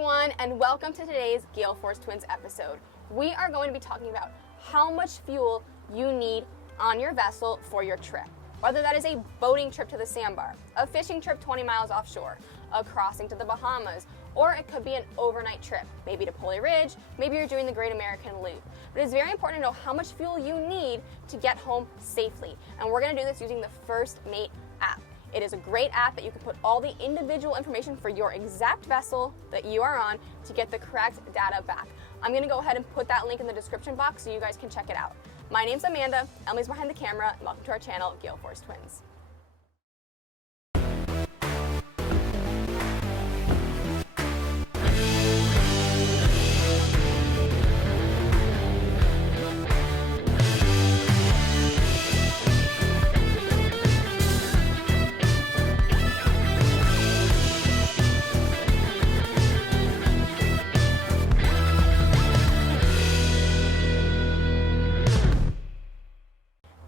everyone, and welcome to today's Gale Force Twins episode. We are going to be talking about how much fuel you need on your vessel for your trip. Whether that is a boating trip to the sandbar, a fishing trip 20 miles offshore, a crossing to the Bahamas, or it could be an overnight trip, maybe to Polly Ridge, maybe you're doing the Great American Loop. But it's very important to know how much fuel you need to get home safely. And we're going to do this using the First Mate app. It is a great app that you can put all the individual information for your exact vessel that you are on to get the correct data back. I'm going to go ahead and put that link in the description box so you guys can check it out. My name's Amanda, Emily's behind the camera, and welcome to our channel, Gale Force Twins.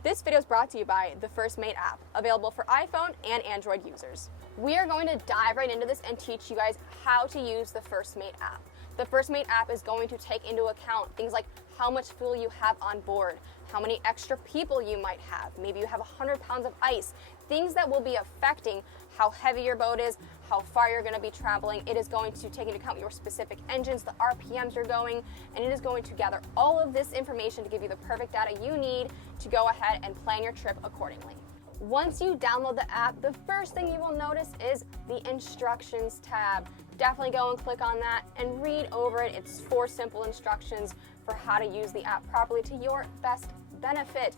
This video is brought to you by the First Mate app, available for iPhone and Android users. We are going to dive right into this and teach you guys how to use the First Mate app. The First Mate app is going to take into account things like how much fuel you have on board, how many extra people you might have, maybe you have 100 pounds of ice, things that will be affecting how heavy your boat is, how far you're going to be traveling. It is going to take into account your specific engines, the RPMs you're going, and it is going to gather all of this information to give you the perfect data you need to go ahead and plan your trip accordingly. Once you download the app, the first thing you will notice is the instructions tab. Definitely go and click on that and read over it. It's 4 simple instructions for how to use the app properly to your best benefit.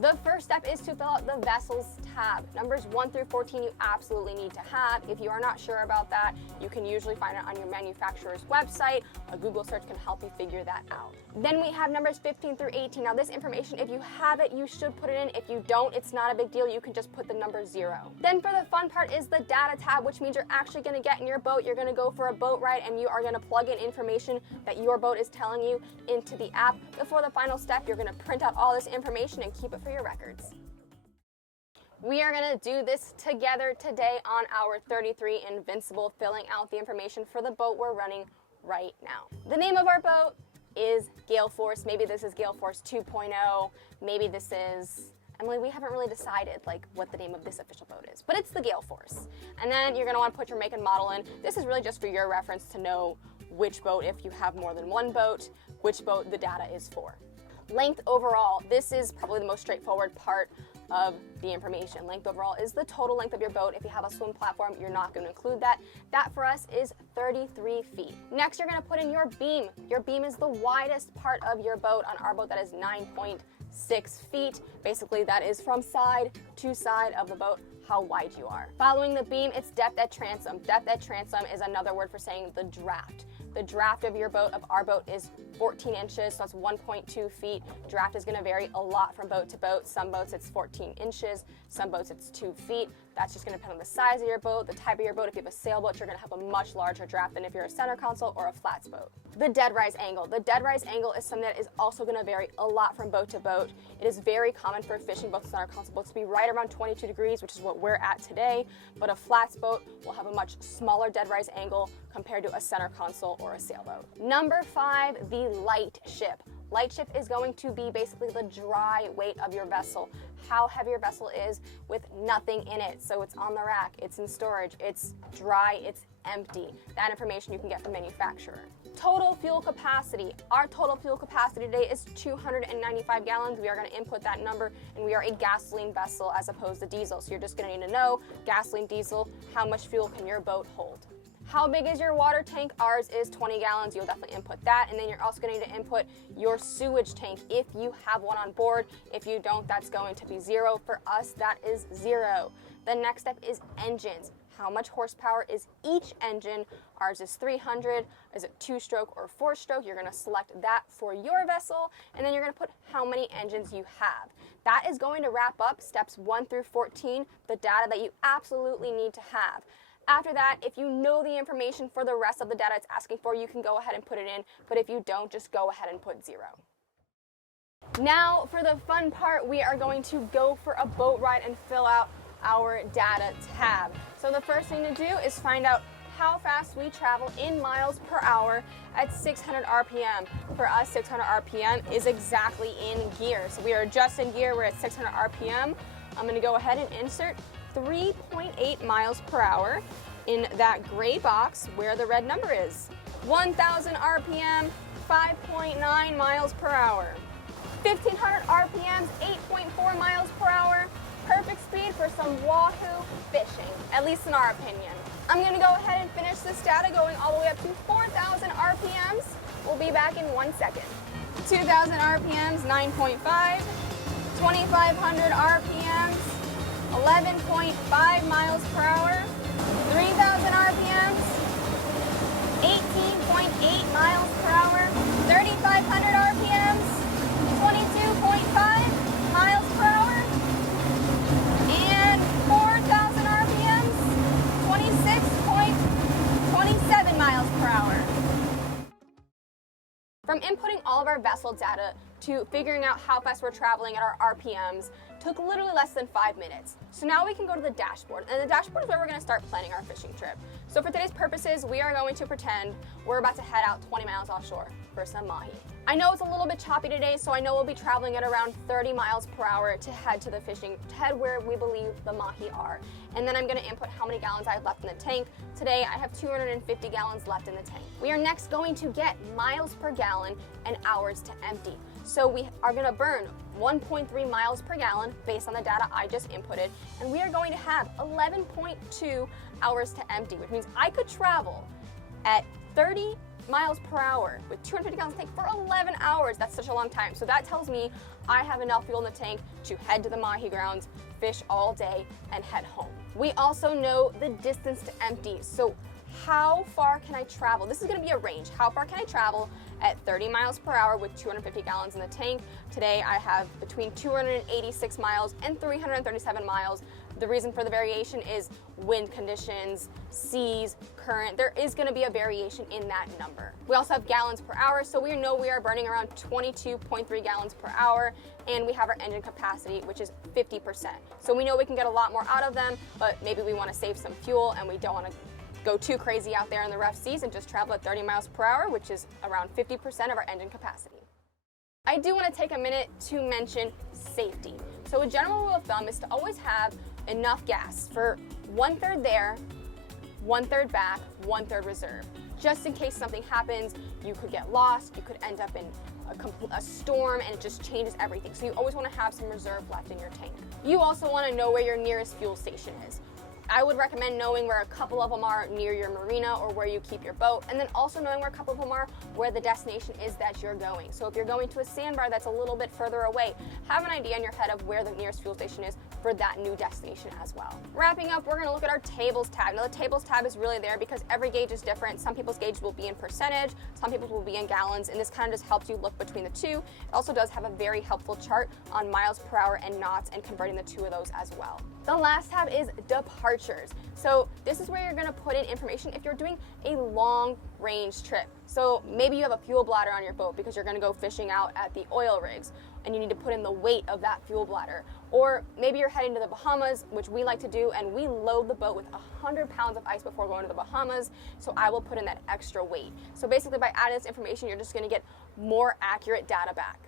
The first step is to fill out the vessels tab. Numbers 1 through 14 you absolutely need to have. If you are not sure about that, you can usually find it on your manufacturer's website. A Google search can help you figure that out. Then we have numbers 15 through 18. Now this information, if you have it, you should put it in. If you don't, it's not a big deal. You can just put the number 0. Then for the fun part is the data tab, which means you're actually going to get in your boat. You're going to go for a boat ride and you are going to plug in information that your boat is telling you into the app. Before the final step, you're going to print out all this information and keep it for your records. We are going to do this together today on our 33 Invincible, filling out the information for the boat we're running right now. The name of our boat is Gale Force. Maybe this is Gale Force 2.0. Maybe this is, Emily, we haven't really decided what the name of this official boat is, but it's the Gale Force. And then you're going to want to put your make and model in. This is really just for your reference to know which boat, if you have more than one boat, which boat the data is for. Length overall, this is probably the most straightforward part of the information. Length overall is the total length of your boat. If you have a swim platform, you're not going to include that. That for us is 33 feet. Next, you're going to put in your beam. Your beam is the widest part of your boat. On our boat, that is 9.6 feet. Basically, that is from side to side of the boat, how wide you are. Following the beam, it's depth at transom. Depth at transom is another word for saying the draft. The draft of your boat, of our boat, is 14 inches, so that's 1.2 feet. Draft is going to vary a lot from boat to boat. Some boats it's 14 inches, some boats it's 2 feet. That's just going to depend on the size of your boat, the type of your boat. If you have a sailboat, you're going to have a much larger draft than if you're a center console or a flats boat. The dead rise angle. The dead rise angle is something that is also going to vary a lot from boat to boat. It is very common for fishing boats, center console boats to be right around 22 degrees, which is what we're at today, but a flats boat will have a much smaller dead rise angle compared to a center console or a sailboat. Number 5, the light ship. Light ship is going to be basically the dry weight of your vessel, how heavy your vessel is with nothing in it. So it's on the rack, it's in storage, it's dry, it's empty. That information you can get from manufacturer. Total fuel capacity. Our total fuel capacity today is 295 gallons. We are going to input that number, and we are a gasoline vessel as opposed to diesel. So you're just going to need to know gasoline, diesel, how much fuel can your boat hold. How big is your water tank? Ours is 20 gallons. You'll definitely input that. And then you're also going to need to input your sewage tank if you have one on board. If you don't, that's going to be 0. For us, that is 0. The next step is engines. How much horsepower is each engine? Ours is 300. Is it 2-stroke or 4-stroke? You're going to select that for your vessel. And then you're going to put how many engines you have. That is going to wrap up steps 1 through 14, the data that you absolutely need to have. After that, if you know the information for the rest of the data it's asking for, you can go ahead and put it in, but if you don't, just go ahead and put 0. Now, for the fun part, we are going to go for a boat ride and fill out our data tab. So the first thing to do is find out how fast we travel in miles per hour at 600 RPM. For us, 600 RPM is exactly in gear. So we are just in gear, we're at 600 RPM. I'm gonna go ahead and insert 3.8 miles per hour in that gray box where the red number is. 1,000 RPM, 5.9 miles per hour. 1,500 RPMs, 8.4 miles per hour. Perfect speed for some wahoo fishing, at least in our opinion. I'm gonna go ahead and finish this data going all the way up to 4,000 RPMs. We'll be back in 1 second. 2,000 RPMs, 9.5. 2,500 RPMs, 11.5 miles per hour. 3,000 RPMs, 18.8 miles per hour. 3,500 RPMs, 22.5 miles per hour. And 4,000 RPMs, 26.27 miles per hour. From inputting all of our vessel data to figuring out how fast we're traveling at our RPMs took literally less than 5 minutes. So now we can go to the dashboard, and the dashboard is where we're going to start planning our fishing trip. So for today's purposes, we are going to pretend we're about to head out 20 miles offshore for some mahi. I know it's a little bit choppy today, so I know we'll be traveling at around 30 miles per hour to head to the fishing, to head where we believe the mahi are. And then I'm going to input how many gallons I have left in the tank. Today I have 250 gallons left in the tank. We are next going to get miles per gallon and hours to empty. So we are going to burn 1.3 miles per gallon based on the data I just inputted, and we are going to have 11.2 hours to empty, which means I could travel at 30 miles per hour with 250 gallons tank for 11 hours. That's such a long time. So that tells me I have enough fuel in the tank to head to the mahi grounds, fish all day, and head home. We also know the distance to empty. So how far can I travel? This is going to be a range. How far can I travel at 30 miles per hour with 250 gallons in the tank? Today I have between 286 miles and 337 miles. The reason for the variation is wind conditions, seas, current. There is going to be a variation in that number. We also have gallons per hour, so we know we are burning around 22.3 gallons per hour, and we have our engine capacity, which is 50%. So we know we can get a lot more out of them, but maybe we want to save some fuel and we don't want to go too crazy out there in the rough seas and just travel at 30 miles per hour, which is around 50% of our engine capacity. I do want to take a minute to mention safety. So a general rule of thumb is to always have enough gas for 1/3 there, 1/3 back, 1/3 reserve. Just in case something happens, you could get lost, you could end up in a storm, and it just changes everything. So you always want to have some reserve left in your tank. You also want to know where your nearest fuel station is. I would recommend knowing where a couple of them are near your marina or where you keep your boat, and then also knowing where a couple of them are where the destination is that you're going. So if you're going to a sandbar that's a little bit further away, have an idea in your head of where the nearest fuel station is for that new destination as well. Wrapping up, we're going to look at our tables tab. Now the tables tab is really there because every gauge is different. Some people's gauge will be in percentage, some people's will be in gallons, and this kind of just helps you look between the two. It also does have a very helpful chart on miles per hour and knots and converting the two of those as well. The last tab is departures. So this is where you're going to put in information if you're doing a long range trip. So maybe you have a fuel bladder on your boat because you're going to go fishing out at the oil rigs and you need to put in the weight of that fuel bladder. Or maybe you're heading to the Bahamas, which we like to do, and we load the boat with 100 pounds of ice before going to the Bahamas, so I will put in that extra weight. So basically by adding this information, you're just going to get more accurate data back.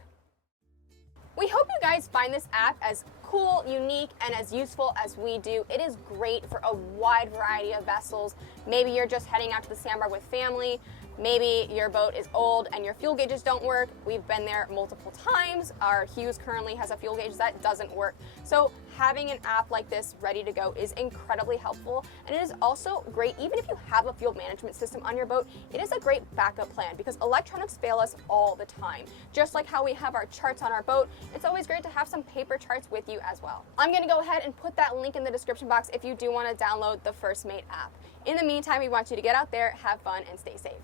We hope you guys find this app as cool, unique, and as useful as we do. It is great for a wide variety of vessels. Maybe you're just heading out to the sandbar with family. Maybe your boat is old and your fuel gauges don't work. We've been there multiple times. Our Hughes currently has a fuel gauge that doesn't work. So having an app like this ready to go is incredibly helpful. And it is also great, even if you have a fuel management system on your boat, it is a great backup plan because electronics fail us all the time. Just like how we have our charts on our boat, it's always great to have some paper charts with you as well. I'm gonna go ahead and put that link in the description box if you do want to download the First Mate app. In the meantime, we want you to get out there, have fun, and stay safe.